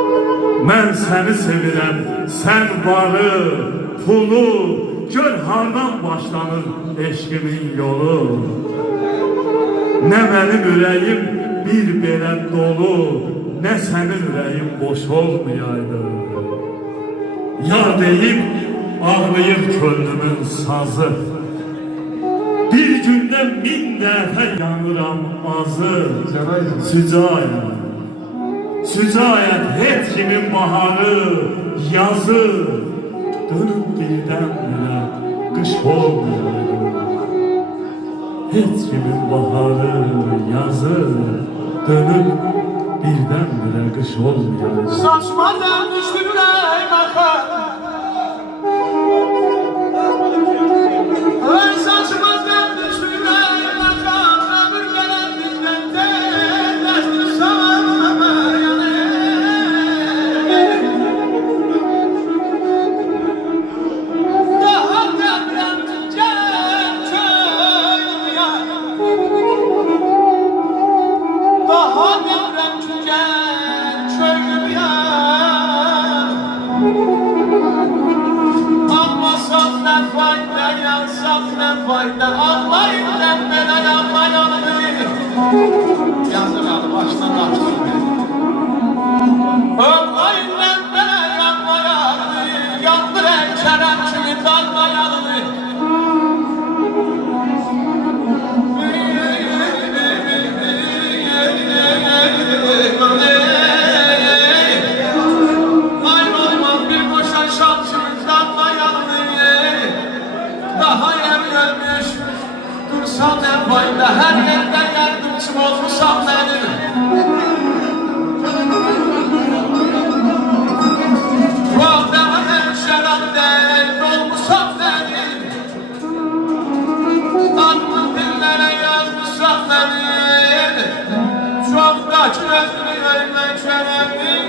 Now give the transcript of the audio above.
Mən səni sevirəm, sən varı, pulu, gör hardan başlanır eşqimin yolu. Nə mənim ürəyim bir belə dolu, nə sənin ürəyin boş olmayaydı. Yar deyib, ağlayıb könlümün sazı, bir gündə 1000 dəfə yanıram azı. Sücayət, sücayət heç kimin baharı, yazı, dönüb birdən-birə qış olmayaydı. Heç kimin baharı, yazı, dönüb birdən-birə qış olmayaydı. Saçmadan düştüler bakar. Saçmadan düştüler bakar. Ömür gelen bizden de yaşlı sana yanır. Daha deprem tüken çölüyor. Daha deprem tüken çölüyor. Ama sözler fayda, yansızlar fayda. Ağlayın dembele yanmayanı. Yazın adı baştan açtım. Ağlayın dembele yanmayanı. Yandır el kerem kimi dalmayanı. Dursam en fayda, her yerden yardımcım olmuşam benim. Bu adama hemşeram değil, olmuşam benim. Adımı dillere yazmışam benim. Çok kaç gözünü görmek şerefim.